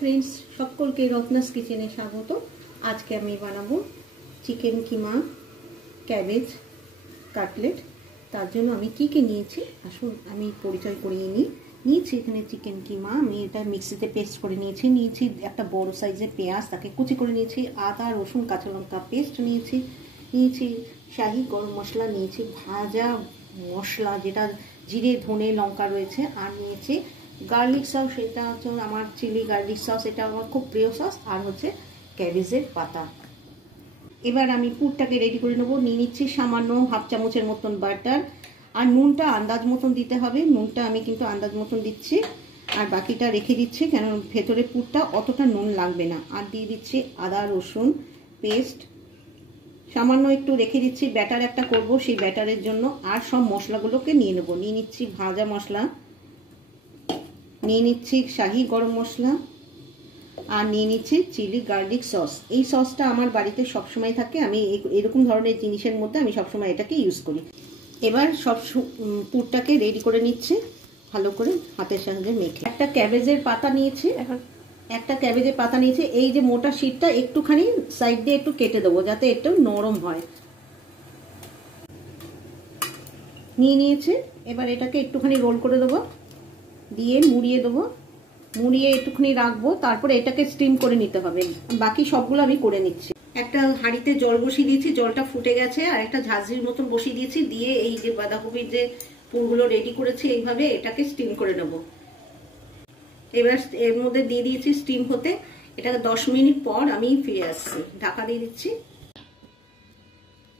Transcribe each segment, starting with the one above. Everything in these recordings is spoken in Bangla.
ফ্রেন্ডস, সকলকে রত্নাস কিচেনে স্বাগত। আজকে আমি বানাবো চিকেন কিমা ক্যাবেজ কাটলেট। তার জন্য আমি কী কী নিয়েছি আসুন আমি পরিচয় করিয়ে নিয়েছি এখানে চিকেন কিমা, আমি এটা মিক্সিতে পেস্ট করে নিয়েছি একটা বড় সাইজের পেঁয়াজ, তাকে কুচি করে নিয়েছি। আদা রসুন কাঁচা লঙ্কা পেস্ট নিয়েছি শাহি গরম মশলা নিয়েছি, ভাজা মশলা যেটা জিরে ধনে লঙ্কা রয়েছে, আর নিয়েছি গার্লিক সস, এটা হচ্ছে আমার চিলি গার্লিক সস, এটা আমার খুব প্রিয় সস, আর হচ্ছে ক্যাবেজের পাতা। এবার আমি পুরটাকে রেডি করে নেবো। নিয়ে নিচ্ছি সামান্য হাফ চামচের মতন বাটার, আর নুনটা আন্দাজ মতন দিতে হবে। নুনটা আমি কিন্তু আন্দাজ মতন দিচ্ছি, আর বাকিটা রেখে দিচ্ছি, কেন ভেতরে পুরটা অতটা নুন লাগবে না। আর দিয়ে দিচ্ছি আদা রসুন পেস্ট, সামান্য একটু রেখে দিচ্ছি, ব্যাটার একটা করব সেই ব্যাটারের জন্য। আর সব মশলাগুলোকে নিয়ে নেবো। নিয়ে নিচ্ছি ভাজা মশলা, নিয়ে নিচ্ছি শাহি গরম মশলা, আর নিয়ে নিচ্ছি চিলি গার্লিক সস। এই সসটা আমার বাড়িতে সবসময় থাকে, আমি এরকম ধরনের জিনিসের মধ্যে আমি সবসময় এটাকে ইউজ করি। এবার সব পুরটাকে রেডি করে নিচ্ছি ভালো করে হাতের সাহায্যে মেখে। একটা ক্যাবেজের পাতা নিয়েছি, এই যে মোটা শীটটা একটুখানি সাইড দিয়ে একটু কেটে দেবো যাতে একটু নরম হয়। নিয়েছি, এবার এটাকে একটুখানি রোল করে দেবো, দিয়ে মুড়িয়ে দেবো, মুড়িয়ে একটুখানি রাখবো, তারপরে এটাকে স্টিম করে নিতে হবে। বাকি সবগুলো আমি করে নিচ্ছি। একটা হাঁড়িতে জল বসিয়ে দিয়েছি, জলটা ফুটে গেছে, আর একটা ঝাঁঝরির মতন বসিয়ে দিয়েছি, দিয়ে এই যে বাঁধাকপির যে পুরগুলো রেডি করেছি এইভাবে এটাকে স্টিম করে নেব। এবার এর মধ্যে দিয়ে দিয়েছি স্টিম হতে, এটাকে 10 মিনিট পর আমি ফিরে আসছি। ঢাকা দিয়ে দিচ্ছি।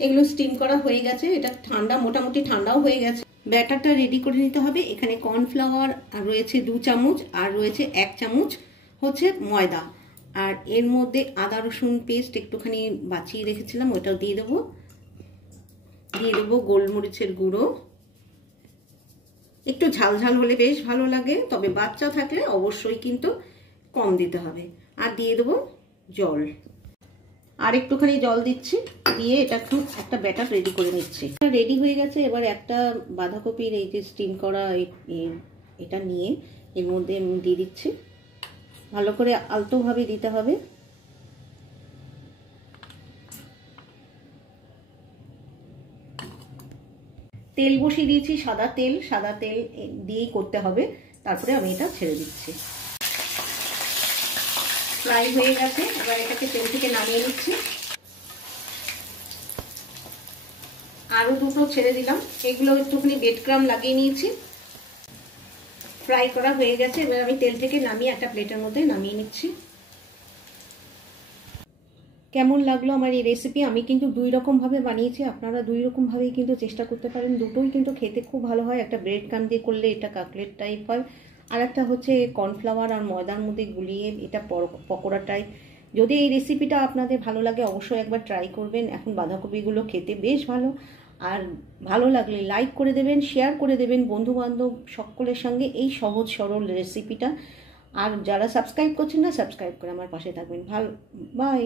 এগুলো স্টিম করা হয়ে গেছে, এটা ঠান্ডা, মোটামুটি ঠান্ডাও হয়ে গেছে। ব্যাটারটা রেডি করে নিতে হবে। এখানে কর্নফ্লাওয়ার রয়েছে 2 চামচ, আর রয়েছে 1 চামচ হচ্ছে ময়দা, আর এর মধ্যে আদা রসুন পেস্ট একটুখানি বাঁচিয়ে রেখেছিলাম, ওটাও দিয়ে দেবো। গোলমরিচের গুঁড়ো, একটু ঝাল ঝাল হলে বেশ ভালো লাগে, তবে বাচ্চা থাকলে অবশ্যই কিন্তু কম দিতে হবে। আর দিয়ে দেবো জল, আর একটুখানি জল দিচ্ছি, দিয়ে এটা একটা ব্যাটার রেডি করে নিচ্ছি। রেডি হয়ে গেছে। এবার একটা বাঁধাকপির এই যে স্টিম করা এটা নিয়ে এর মধ্যে আমি দিয়ে দিচ্ছি, ভালো করে আলতোভাবে দিতে হবে। তেল বসিয়ে দিয়েছি, সাদা তেল দিয়েই করতে হবে। তারপরে আমি এটা ছেড়ে দিচ্ছি। ফ্রাই হয়ে গেছে, এবার এটাকে তেল থেকে নামিয়ে নিচ্ছি। আরো দুটো ছেড়ে দিলাম, এগুলো একটুখানি ব্রেড ক্রাম্ব লাগিয়ে নিয়েছি। ফ্রাই করা হয়ে গেছে, এবার আমি তেল থেকে নামিয়ে একটা প্লেটের মধ্যে নামিয়ে নিচ্ছি। কেমন লাগলো আমার এই রেসিপি? আমি কিন্তু 2 রকম ভাবে বানিয়েছি, আপনারা 2 রকম ভাবেই কিন্তু চেষ্টা করতে পারেন। দুটোই কিন্তু খেতে খুব ভালো হয়। একটা ব্রেড ক্রাম্ব দিয়ে করলে এটা কাটলেট টাইপ হয়, আর একটা হচ্ছে কর্নফ্লাওয়ার আর ময়দার মধ্যে গুলিয়ে এটা পকোড়া টাইপ। যদি এই রেসিপিটা আপনাদের ভালো লাগে অবশ্যই একবার ট্রাই করবেন। এখন বাঁধাকপিগুলো খেতে বেশ ভালো, আর ভালো লাগলে লাইক করে দেবেন, শেয়ার করে দেবেন বন্ধু বান্ধব সকলের সঙ্গে এই সহজ সরল রেসিপিটা। আর যারা সাবস্ক্রাইব করছেন না, সাবস্ক্রাইব করে আমার পাশে থাকবেন। বাই।